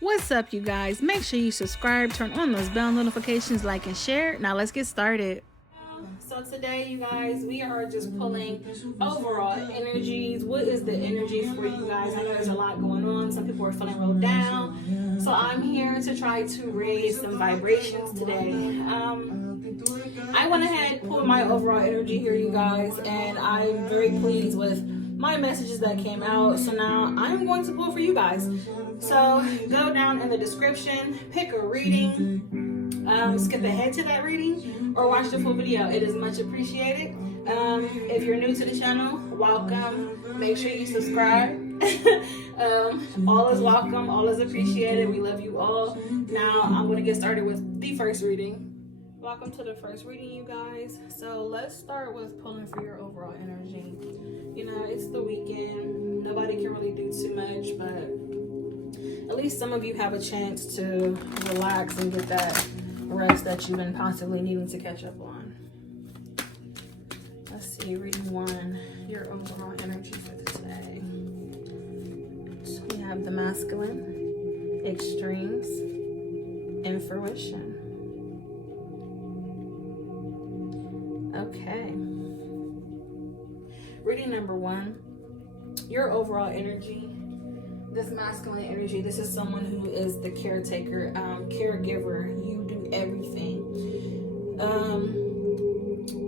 What's up, you guys? Make sure you subscribe, turn on those bell notifications, like and share. Now let's get started. So today, you guys, we are just pulling overall energies. What is the energy for you guys? I know there's a lot going on. Some people are feeling real down. So I'm here to try to raise some vibrations today. I went ahead and pulled my overall energy here, you guys, and I'm very pleased with my messages that came out. So now I'm going to pull for you guys. So go down in the description, pick a reading, skip ahead to that reading, or watch the full video. It is much appreciated. If you're new to the channel, welcome. Make sure you subscribe. All is welcome, all is appreciated. We love you all. Now I'm going to get started with the first reading. Welcome to the first reading, you guys. So let's start with pulling for your overall energy. You know, it's the weekend. Nobody can really do too much, but at least some of you have a chance to relax and get that rest that you've been possibly needing to catch up on. Let's see, reading one, your overall energy for today. So we have the masculine, extremes, and fruition. Okay. Reading number one, your overall energy. This masculine energy, this is someone who is the caretaker, caregiver. You do everything.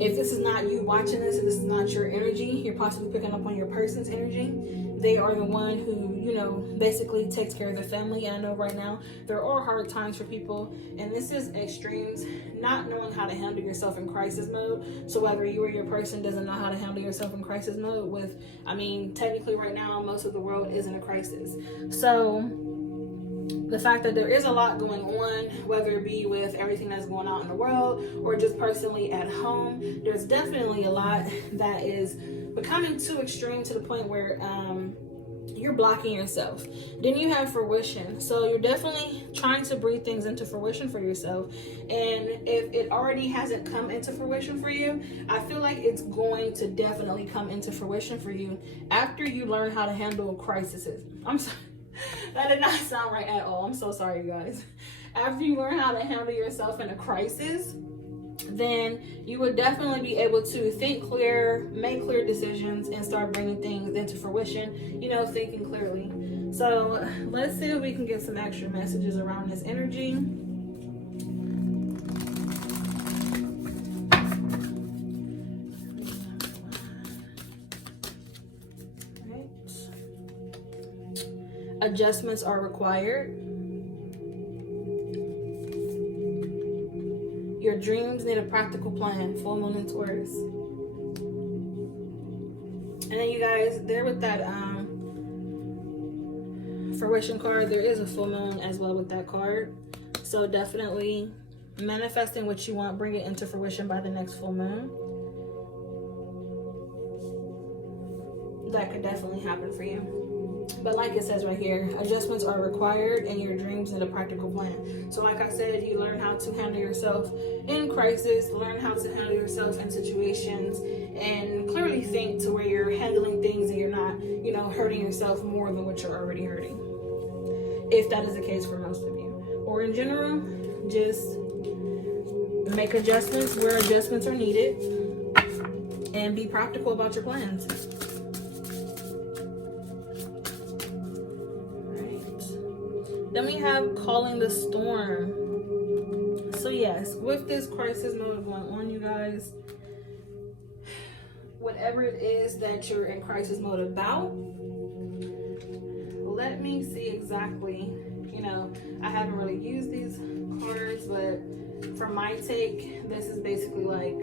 If this is not you watching this, if this is not your energy, you're possibly picking up on your person's energy. They are the one who, you know, basically takes care of the family. And I know right now there are hard times for people, and this is extremes, not knowing how to handle yourself in crisis mode. So whether you or your person doesn't know how to handle yourself in crisis mode technically right now most of the world is in a crisis. So the fact that there is a lot going on, whether it be with everything that's going on in the world or just personally at home, there's definitely a lot that is becoming too extreme to the point where you're blocking yourself. Then you have fruition. So you're definitely trying to breathe things into fruition for yourself. And if it already hasn't come into fruition for you, I feel like it's going to definitely come into fruition for you after you learn how to handle crises. I'm sorry. That did not sound right at all. I'm so sorry, you guys. After you learn how to handle yourself in a crisis, then you would definitely be able to think clear, make clear decisions, and start bringing things into fruition, you know, thinking clearly. So let's see if we can get some extra messages around this energy. Adjustments are required. Your dreams need a practical plan. Full moon in Taurus. And then you guys, there with that fruition card, there is a full moon as well with that card. So definitely manifesting what you want, bring it into fruition by the next full moon. That could definitely happen for you. But like it says right here, adjustments are required and your dreams need a practical plan. So like I said, you learn how to handle yourself in crisis, learn how to handle yourself in situations, and clearly think to where you're handling things and you're not, you know, hurting yourself more than what you're already hurting. If that is the case for most of you. Or in general, just make adjustments where adjustments are needed and be practical about your plans. Then we have calling the storm. So yes, with this crisis mode going on, you guys, whatever it is that you're in crisis mode about, let me see exactly, you know, I haven't really used these cards, but for my take, this is basically like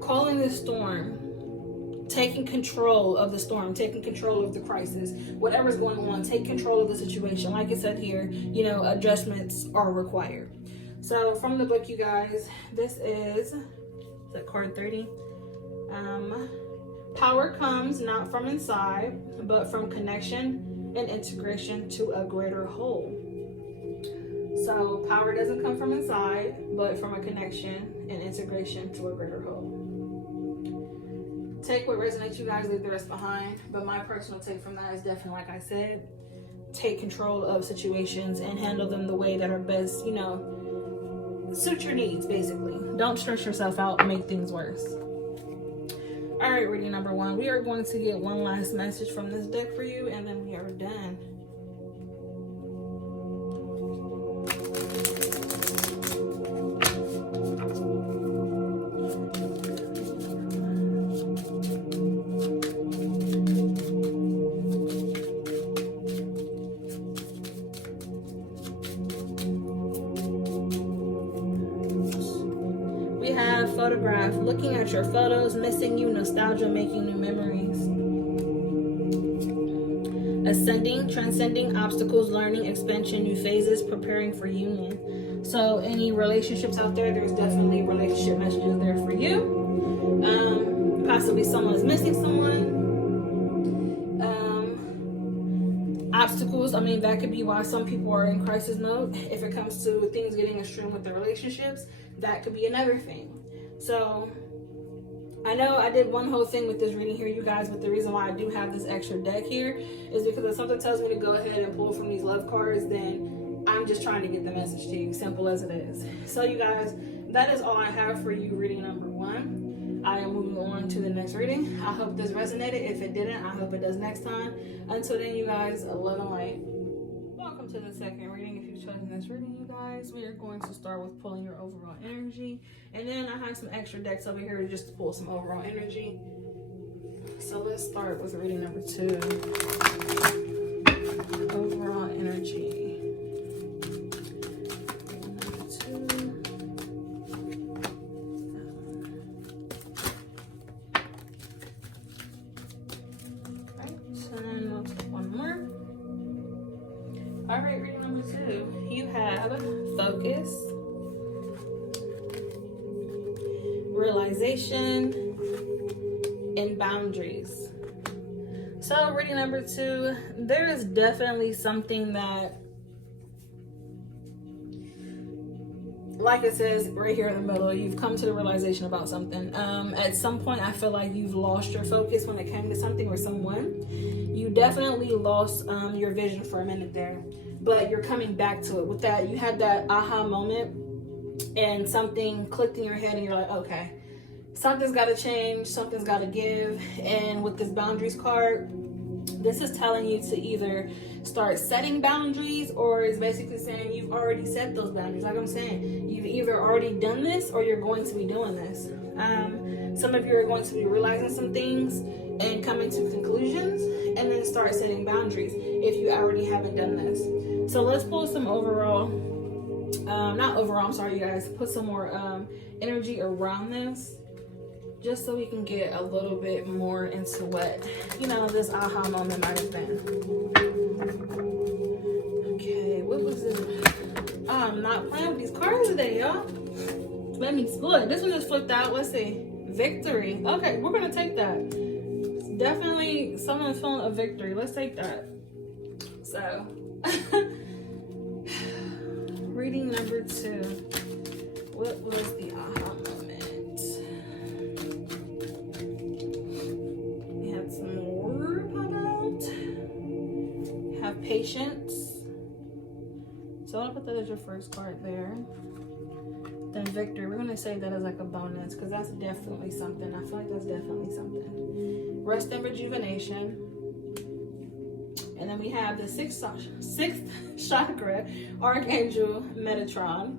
calling the storm. Taking control of the storm, taking control of the crisis, whatever's going on, take control of the situation. Like I said here, you know, adjustments are required. So from the book, you guys, this is that card 30. Power comes not from inside, but from connection and integration to a greater whole. So power doesn't come from inside, but from a connection and integration to a greater whole. Take what resonates, you guys, leave the rest behind. But my personal take from that is definitely, like I said, take control of situations and handle them the way that are best, you know, suit your needs, basically. Don't stress yourself out and make things worse. All right, reading number 1. We are going to get one last message from this deck for you, and then we are done. We have photograph, looking at your photos, missing you, nostalgia, making new memories. Ascending, transcending obstacles, learning, expansion, new phases, preparing for union. So any relationships out there, there's definitely relationship messages there for you. Possibly someone is missing someone. Obstacles, I mean, that could be why some people are in crisis mode. If it comes to things getting extreme with their relationships, that could be another thing. So I know I did one whole thing with this reading here, you guys, but the reason why I do have this extra deck here is because if something tells me to go ahead and pull from these love cards, then I'm just trying to get the message to you, simple as it is. So you guys, that is all I have for you, reading number 1. I am moving on to the next reading. I hope this resonated. If it didn't, I hope it does next time. Until then, you guys, love and light. Welcome to the second reading. If you've chosen this reading, you guys, we are going to start with pulling your overall energy. And then I have some extra decks over here just to pull some overall energy. So let's start with reading number 2. Overall energy. Alright, reading number 2. You have focus, realization, and boundaries. So reading number 2, there is definitely something that, like it says right here in the middle, you've come to the realization about something. At some point, I feel like you've lost your focus when it came to something or someone. You definitely lost your vision for a minute there, but you're coming back to it. With that, you had that aha moment and something clicked in your head and you're like, okay, something's got to change, something's got to give. And with this boundaries card, this is telling you to either start setting boundaries, or it's basically saying you've already set those boundaries. Like I'm saying, you've either already done this or you're going to be doing this. Some of you are going to be realizing some things and coming to conclusions, and then start setting boundaries if you already haven't done this. So let's pull some overall, not overall, I'm sorry you guys, put some more energy around this, just so we can get a little bit more into what, you know, this aha moment might have been. Okay, what was this? I'm not playing with these cards today, y'all. Let me split. This one just flipped out. Let's see. Victory. Okay, we're gonna take that. It's definitely someone's feeling a victory. Let's take that. So, reading number 2. What was the aha moment? We had some more pop out. Have patience. So I'll put that as your first card there. Then victory, we're gonna say that as like a bonus, because that's definitely something. I feel like that's definitely something. Rest and rejuvenation. And then we have the sixth chakra, Archangel Metatron.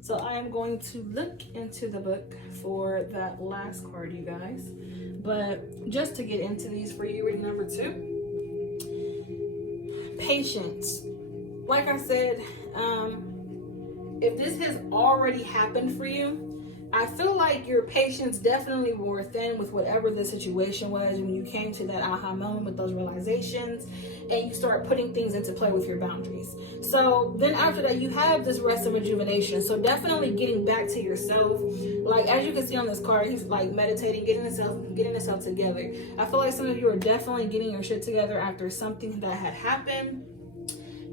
So I am going to look into the book for that last card, you guys. But just to get into these for you, reading number 2. Patience. Like I said, if this has already happened for you, I feel like your patience definitely wore thin with whatever the situation was when you came to that aha moment with those realizations and you start putting things into play with your boundaries. So then after that, you have this rest and rejuvenation. So definitely getting back to yourself. Like as you can see on this card, he's like meditating, getting himself together. I feel like some of you are definitely getting your shit together after something that had happened.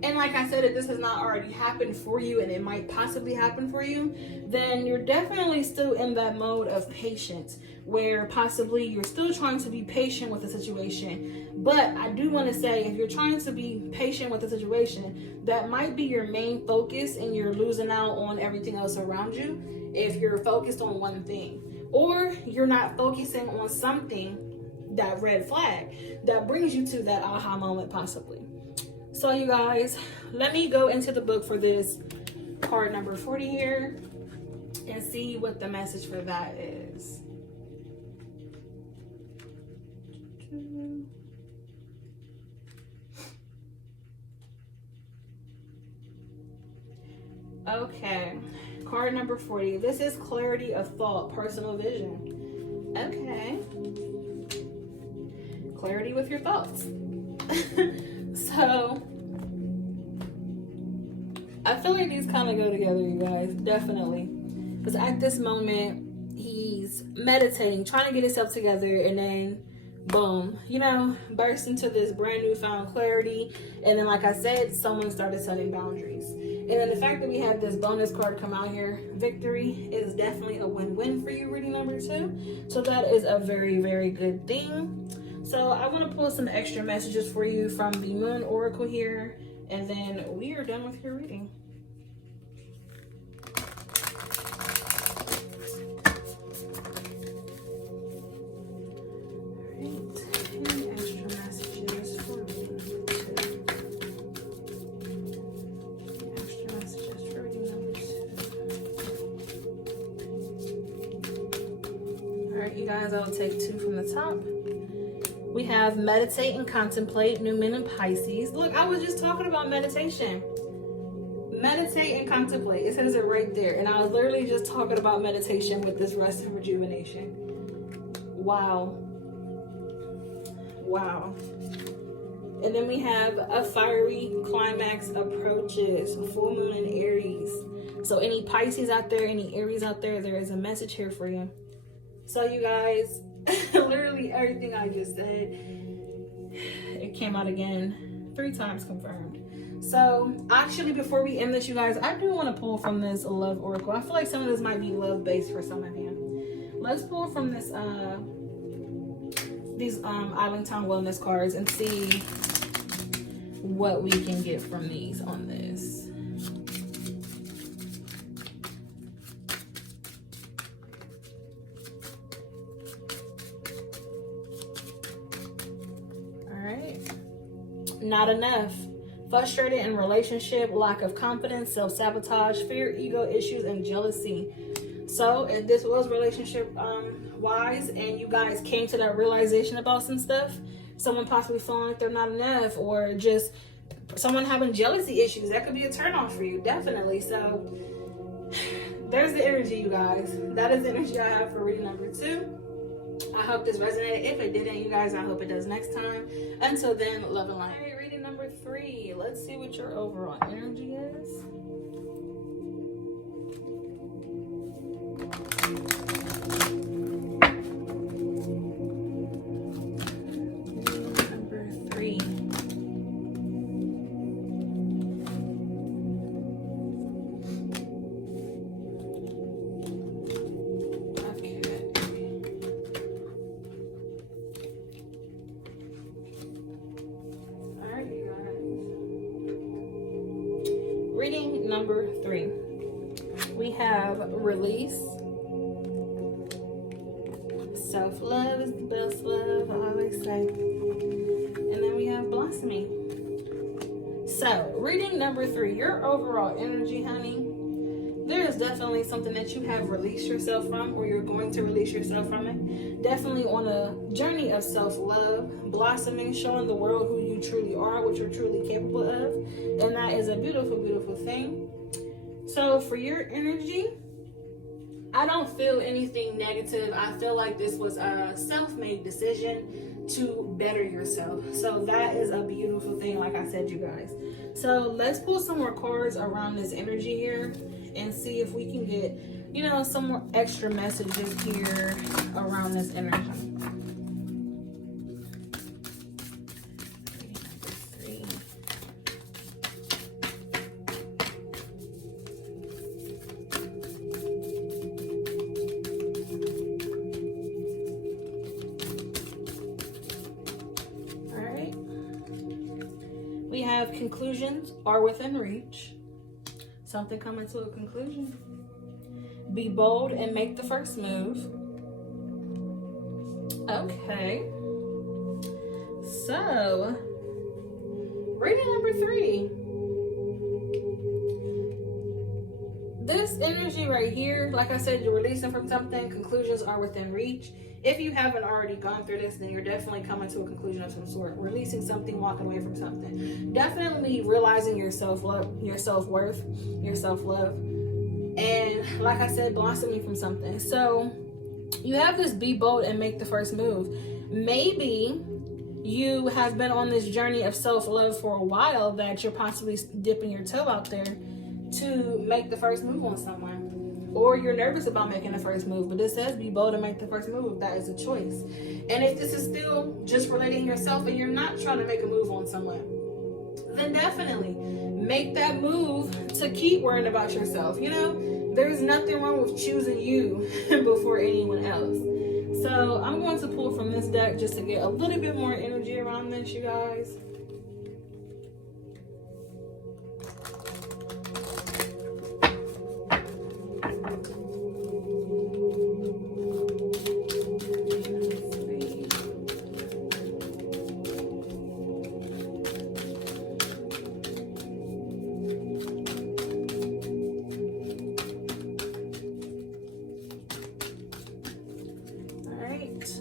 And like I said, if this has not already happened for you and it might possibly happen for you, then you're definitely still in that mode of patience where possibly you're still trying to be patient with the situation. But I do want to say, if you're trying to be patient with the situation, that might be your main focus and you're losing out on everything else around you if you're focused on one thing. Or you're not focusing on something, that red flag, that brings you to that aha moment possibly. So you guys, let me go into the book for this card number 40 here and see what the message for that is. Okay, card number 40. This is clarity of thought, personal vision. Okay. Clarity with your thoughts. So, I feel like these kind of go together, you guys. Definitely. Because at this moment, he's meditating, trying to get himself together, and then boom, you know, burst into this brand new found clarity. And then, like I said, someone started setting boundaries. And then the fact that we have this bonus card come out here, victory, is definitely a win-win for you, reading number 2. So that is a very, very good thing. So I want to pull some extra messages for you from the Moon Oracle here, and then we are done with your reading. You guys, I'll take 2 from the top. We have meditate and contemplate, new moon in Pisces. Look, I was just talking about meditation. Meditate and contemplate. It says it right there. And I was literally just talking about meditation with this rest and rejuvenation. Wow. Wow. And then we have a fiery climax approaches, full moon in Aries. So any Pisces out there, any Aries out there, there is a message here for you. So you guys, literally everything I just said, it came out again 3 times confirmed. So actually, before we end this, you guys, I do want to pull from this love oracle. I feel like some of this might be love based for some of you. Let's pull from this these Island Town Wellness cards and see what we can get from these on this. Not enough. Frustrated in relationship, lack of confidence, self-sabotage, fear, ego issues, and jealousy. So if this was relationship wise and you guys came to that realization about some stuff, someone possibly feeling like they're not enough, or just someone having jealousy issues, that could be a turn on for you, definitely. So there's the energy, you guys. That is the energy I have for reading number 2. I hope this resonated. If it didn't, you guys, I hope it does next time. Until then, love and light. All right, reading number 3. Let's see what your overall energy is. Number 3. Reading number 3, we have release. Self-love is the best love, I always say. And then we have blossoming. So, reading number 3, your overall energy, honey, there is definitely something that you have released yourself from, or you're going to release yourself from it. Definitely on a journey of self-love, blossoming, showing the world who you truly are, what you're truly capable of. And that is a beautiful, beautiful thing. So for your energy, I don't feel anything negative. I feel like this was a self-made decision to better yourself. So that is a beautiful thing, like I said, you guys. So let's pull some more cards around this energy here and see if we can get, you know, some more extra messages here around this energy. We have conclusions are within reach. Something coming to a conclusion. Be bold and make the first move. Okay. So, reading number 3. This energy right here, like I said, you're releasing from something. Conclusions are within reach. If you haven't already gone through this, then you're definitely coming to a conclusion of some sort. Releasing something, walking away from something. Definitely realizing your self-love, your self-worth, your self-love. And like I said, blossoming from something. So you have this be bold and make the first move. Maybe you have been on this journey of self-love for a while that you're possibly dipping your toe out there to make the first move on someone, or you're nervous about making the first move, but it says be bold and make the first move. That is a choice. And if this is still just relating yourself and you're not trying to make a move on someone, then definitely make that move to keep worrying about yourself. You know, there's nothing wrong with choosing you before anyone else. So I'm going to pull from this deck just to get a little bit more energy around this, you guys.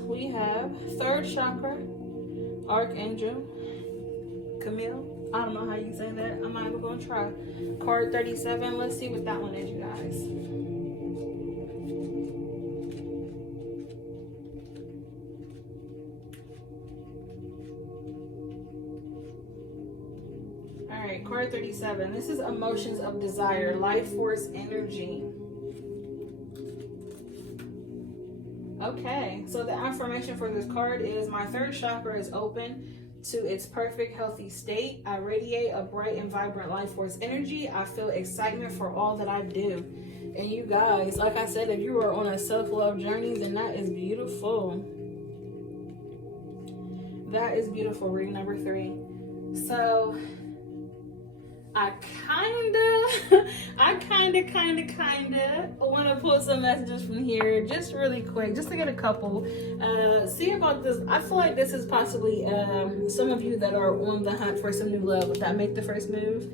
We have 3rd chakra, Archangel Camille. I don't know how you say that. I'm not even going to try. Card 37. Let's see what that one is, you guys. All right, card 37. This is emotions of desire, life force energy. Okay, so the affirmation for this card is my 3rd chakra is open to its perfect healthy state. I radiate a bright and vibrant life force energy. I feel excitement for all that I do. And you guys, like I said, if you are on a self-love journey, then that is beautiful. That is beautiful, reading number 3. So I kinda want to pull some messages from here, just really quick, just to get a couple. See about this. I feel like this is possibly some of you that are on the hunt for some new love. Would that make the first move?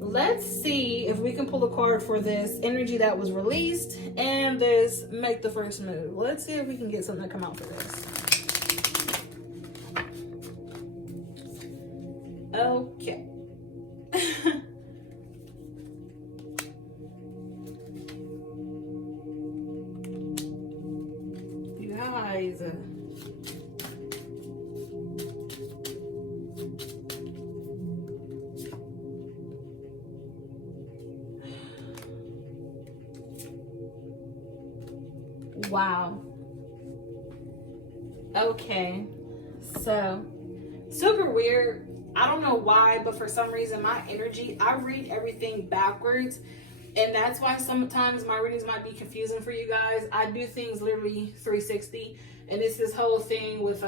Let's see if we can pull a card for this energy that was released and this make the first move. Let's see if we can get something to come out for this. Okay. You guys. Wow. Okay. So, super weird. I don't know why, but for some reason my energy, I read everything backwards, and that's why sometimes my readings might be confusing for you guys. I do things literally 360, and it's this whole thing with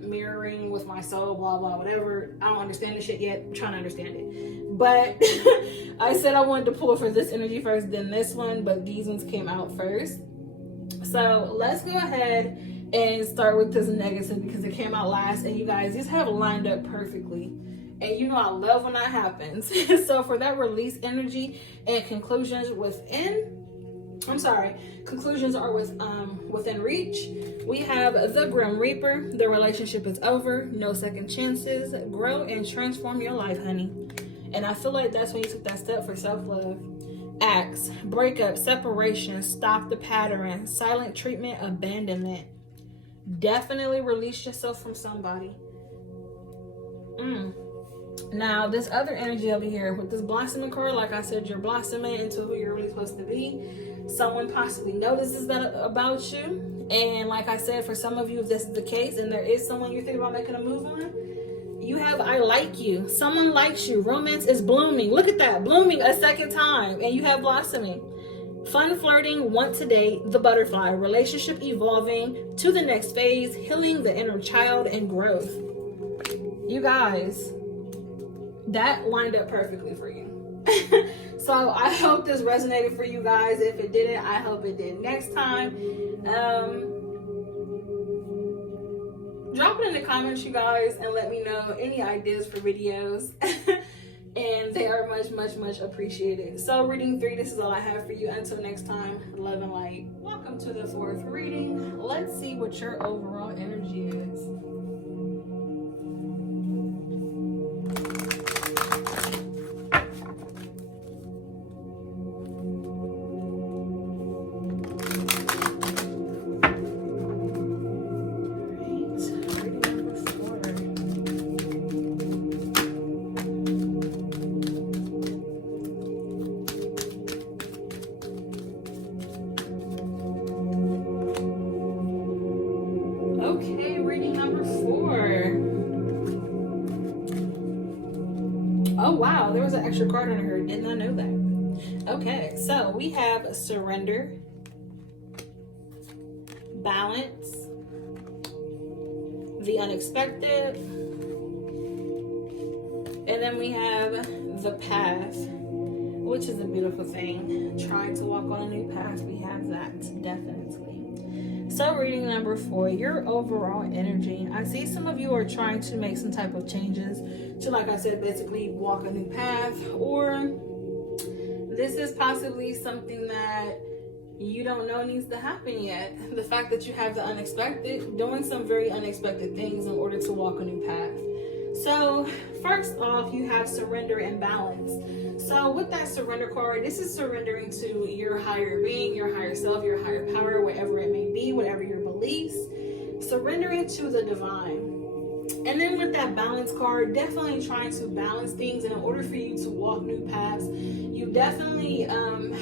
mirroring with my soul, blah blah whatever. I don't understand this shit yet. I'm trying to understand it, but I said I wanted to pull for this energy first, then this one, but these ones came out first. So let's go ahead and start with this negative because it came out last, and you guys, these have lined up perfectly, and you know I love when that happens. So for that release energy and conclusions conclusions are within reach. We have the Grim Reaper. The relationship is over, no second chances. Grow and transform your life, honey. And I feel like that's when you took that step for self-love. Acts, breakup, separation, stop the pattern, silent treatment, abandonment. Definitely release yourself from somebody. Now, this other energy over here with this blossoming card, like I said, you're blossoming into who you're really supposed to be. Someone possibly notices that about you. And like I said, for some of you, if this is the case and there is someone you're thinking about making a move on, you have I like you. Someone likes you. Romance is blooming. Look at that. Blooming a second time. And you have blossoming. Fun flirting, want to date, the butterfly, relationship evolving to the next phase, healing the inner child and growth. You guys, that lined up perfectly for you. So I hope this resonated for you guys. If it didn't, I hope it did next time. Drop it in the comments, you guys, and let me know any ideas for videos. And they are much appreciated. So reading 3, this is all I have for you. Until next time, love and light. Welcome to the 4th reading. Let's see what your overall energy is. Okay, reading number 4. Oh wow, there was an extra card on her. Did not know that. Okay, so we have surrender, balance, the unexpected, and then we have the path, which is a beautiful thing. Trying to walk on a new path, we have that, definitely. So reading number 4, your overall energy. I see some of you are trying to make some type of changes to, like I said, basically walk a new path, or this is possibly something that you don't know needs to happen yet. The fact that you have the unexpected, doing some very unexpected things in order to walk a new path. So first off, you have surrender and balance. So with that surrender card, this is surrendering to your higher being, your higher self, your higher power, whatever it may be, whatever your beliefs, surrendering to the divine. And then with that balance card, definitely trying to balance things. And in order for you to walk new paths, you definitely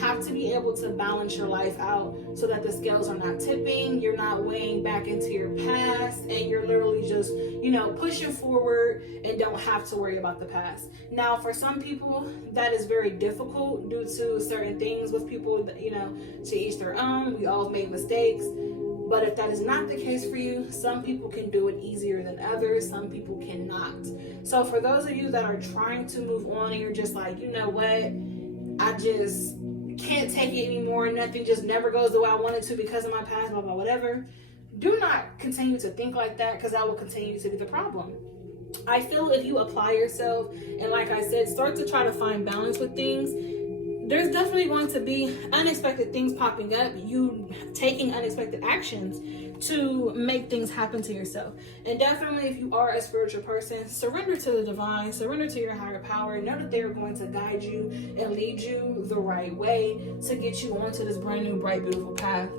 have to be able to balance your life out so that the scales are not tipping, you're not weighing back into your past, and you're literally just, pushing forward and don't have to worry about the past. Now, for some people, that is very difficult due to certain things with people, to each their own. We all have made mistakes. But if that is not the case for you, some people can do it easier than others. Some people cannot. So for those of you that are trying to move on and you're just like, you know what, I just can't take it anymore. Nothing just never goes the way I want it to because of my past, blah, blah, whatever. Do not continue to think like that, because that will continue to be the problem. I feel if you apply yourself and, like I said, start to try to find balance with things, there's definitely going to be unexpected things popping up, you taking unexpected actions to make things happen to yourself. And definitely, if you are a spiritual person, surrender to the divine, surrender to your higher power. Know that they're going to guide you and lead you the right way to get you onto this brand new, bright, beautiful path.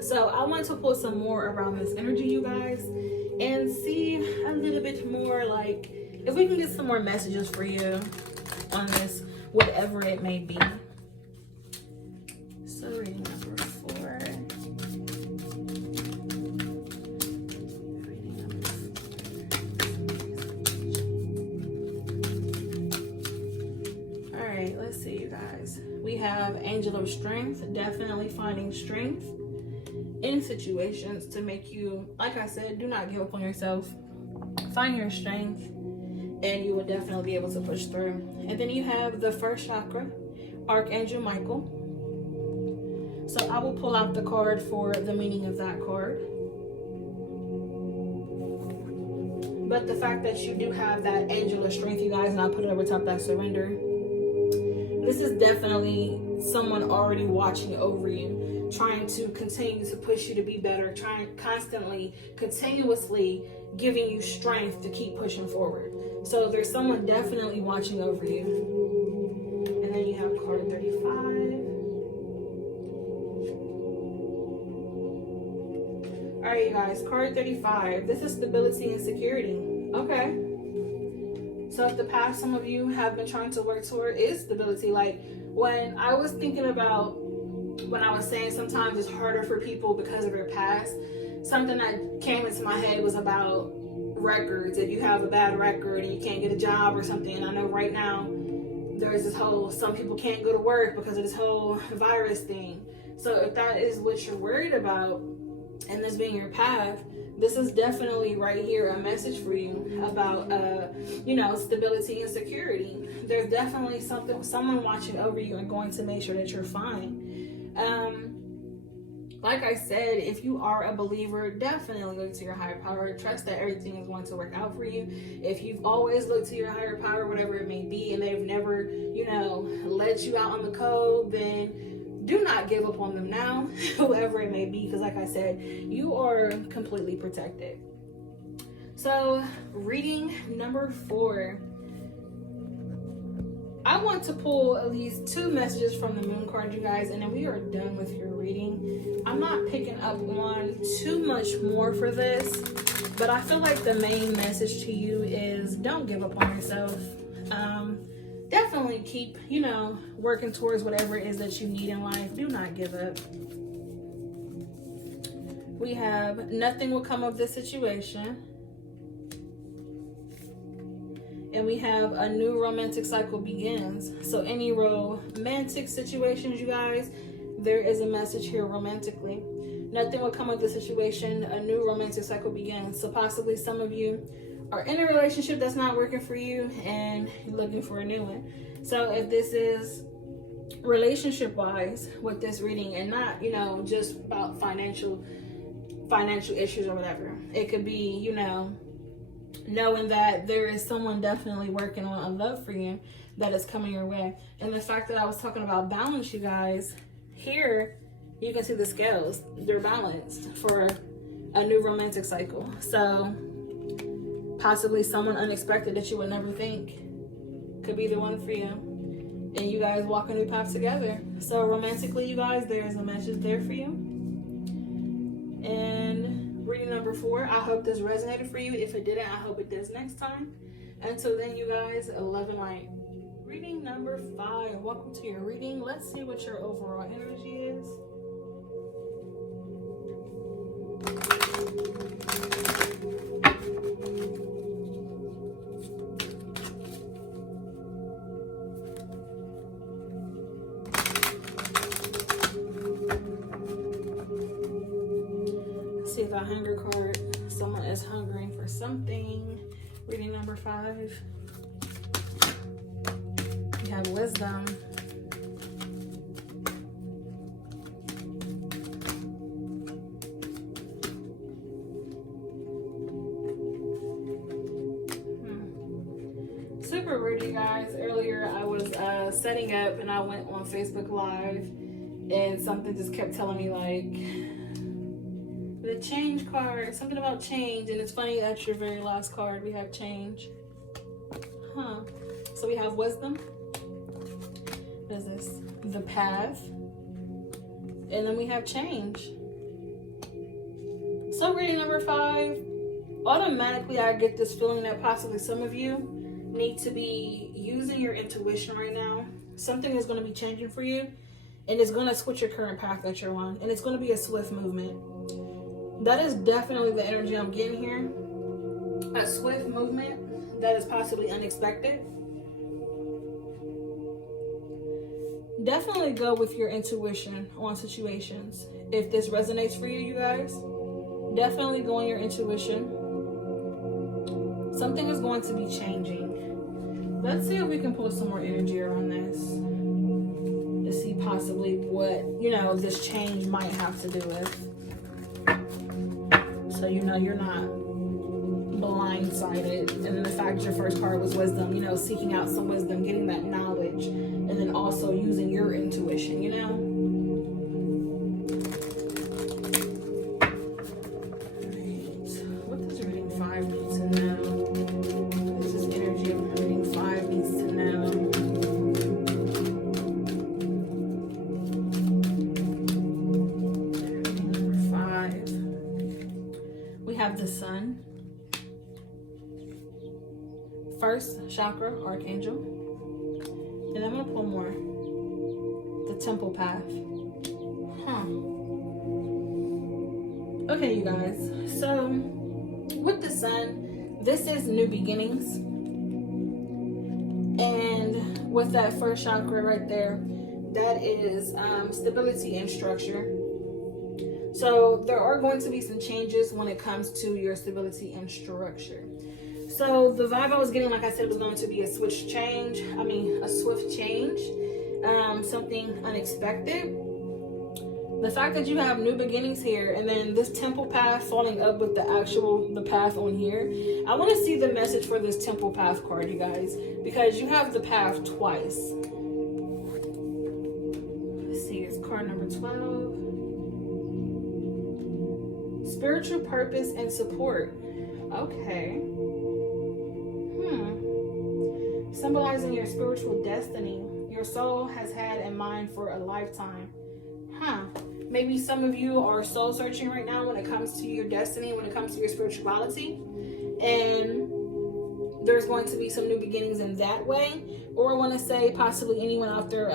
So I want to pull some more around this energy, you guys, and see a little bit more, like, if we can get some more messages for you on this, whatever it may be. So reading number 4. All right, let's see, you guys. We have Angel of Strength, definitely finding strength in situations to make you, like I said, do not give up on yourself. Find your strength, and you will definitely be able to push through. And then you have the first chakra, Archangel Michael. So I will pull out the card for the meaning of that card. But the fact that you do have that angel of strength, you guys, and I'll put it over top that surrender. This is definitely someone already watching over you, trying to continue to push you to be better, trying constantly, continuously giving you strength to keep pushing forward. So there's someone definitely watching over you. And then you have card 35. All right, you guys, card 35. This is stability and security. Okay. So if the past some of you have been trying to work toward is stability. Like when I was thinking about, when I was saying sometimes it's harder for people because of their past, something that came into my head was about records. If you have a bad record and you can't get a job or something, and I know right now there's this whole, some people can't go to work because of this whole virus thing. So if that is what you're worried about and this being your path, This is definitely right here a message for you about, stability and security. There's definitely someone watching over you and going to make sure that you're fine. Like I said, if you are a believer, definitely look to your higher power. Trust that everything is going to work out for you. If you've always looked to your higher power, whatever it may be, and they've never, let you out on the code, then do not give up on them now, whoever it may be, because like I said, you are completely protected. So, reading number 4. I want to pull at least 2 messages from the moon card, you guys, and then we are done with your reading. I'm not picking up on too much more for this, but I feel like the main message to you is don't give up on yourself. Definitely keep, working towards whatever it is that you need in life. Do not give up. We have nothing will come of this situation. And we have a new romantic cycle begins. So any romantic situations, you guys, there is a message here romantically. Nothing will come of the situation. A new romantic cycle begins. So possibly some of you are in a relationship that's not working for you and you're looking for a new one. So if this is relationship wise with this reading and not, just about financial issues or whatever, it could be, knowing that there is someone definitely working on a love for you that is coming your way. And the fact that I was talking about balance, you guys, here you can see the scales. They're balanced for a new romantic cycle. So possibly someone unexpected that you would never think could be the one for you. And you guys walk a new path together. So romantically, you guys, there is a message there for you. And reading number 4, I hope this resonated for you. If it didn't, I hope it does next time. Until then, you guys, love and light. Reading number 5. Welcome to your reading. Let's see what your overall energy is. See the hunger card. Someone is hungering for something. Reading number 5. You have wisdom. Super rude, you guys. Earlier I was setting up and I went on Facebook Live and something just kept telling me like the change card, something about change, and it's funny that's your very last card. We have change. So we have wisdom. What is this? The path. And then we have change. So reading number 5, automatically I get this feeling that possibly some of you need to be using your intuition right now. Something is going to be changing for you, and it's going to switch your current path that you're on, and it's going to be a swift movement. That is definitely the energy I'm getting here. A swift movement that is possibly unexpected. Definitely go with your intuition on situations. If this resonates for you, you guys, definitely go on your intuition. Something is going to be changing. Let's see if we can pull some more energy around this. To see possibly what, this change might have to do with. So you're not blindsided. And then the fact your first card was wisdom, seeking out some wisdom, getting that knowledge, and then also using your intuition, Alright. What does reading 5 need to know? What is this energy of reading 5 needs to know? Have the sun, first chakra, archangel, and I'm gonna pull more. The temple path. Okay, you guys. So with the sun, this is new beginnings, and with that first chakra right there, that is stability and structure. So there are going to be some changes when it comes to your stability and structure. So the vibe I was getting, like I said, was going to be a swift change. Something unexpected. The fact that you have new beginnings here, and then this temple path falling up with the path on here. I want to see the message for this temple path card, you guys, because you have the path twice. Let's see, it's card number 12. Spiritual purpose and support. Okay. Symbolizing your spiritual destiny. Your soul has had in mind for a lifetime. Maybe some of you are soul searching right now when it comes to your destiny, when it comes to your spirituality. And there's going to be some new beginnings in that way. Or I want to say possibly anyone out there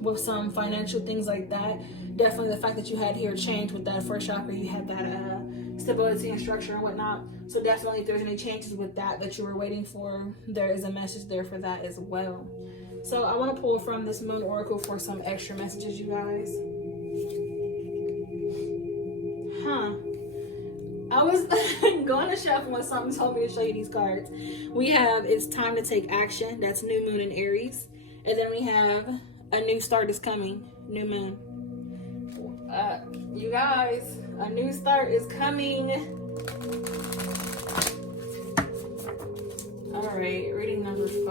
with some financial things like that. Definitely the fact that you had here change with that first chakra, you had that stability and structure and whatnot. So definitely if there's any changes with that you were waiting for, there is a message there for that as well. So I want to pull from this Moon Oracle for some extra messages, you guys. I was going to shuffle when something told me to show you these cards. We have It's Time to Take Action. That's New Moon in Aries. And then we have A New Start is Coming. New Moon. You guys, a new start is coming. All right, reading number 5.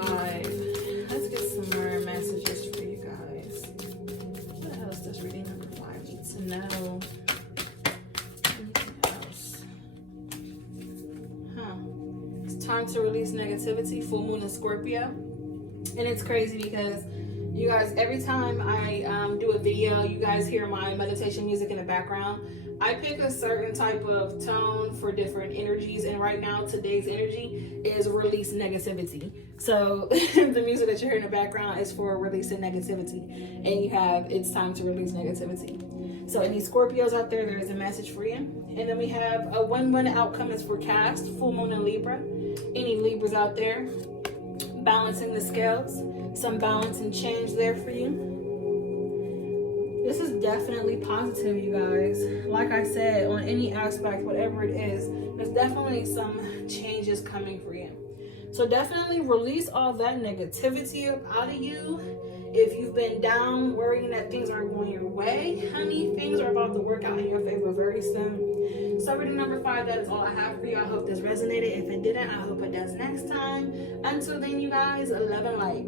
Let's get some more messages for you guys. What else does reading number 5 need to know? Time to release negativity. Full moon in Scorpio. And it's crazy because you guys, every time I do a video, you guys hear my meditation music in the background. I pick a certain type of tone for different energies, and right now today's energy is release negativity. So the music that you hear in the background is for releasing negativity, and you have It's Time to Release Negativity. So any Scorpios out there, there is a message for you. And then we have a 1-1 outcome is forecast. Full moon in Libra. Any Libras out there, balancing the scales, some balance and change there for you. This is definitely positive, you guys. Like I said, on any aspect, whatever it is, there's definitely some changes coming for you. So definitely release all that negativity out of you. If you've been down, worrying that things aren't going your way, honey, things are about to work out in your favor very soon. So reading number 5, that is all I have for you. I hope this resonated. If it didn't, I hope it does next time. Until then, you guys, love and light.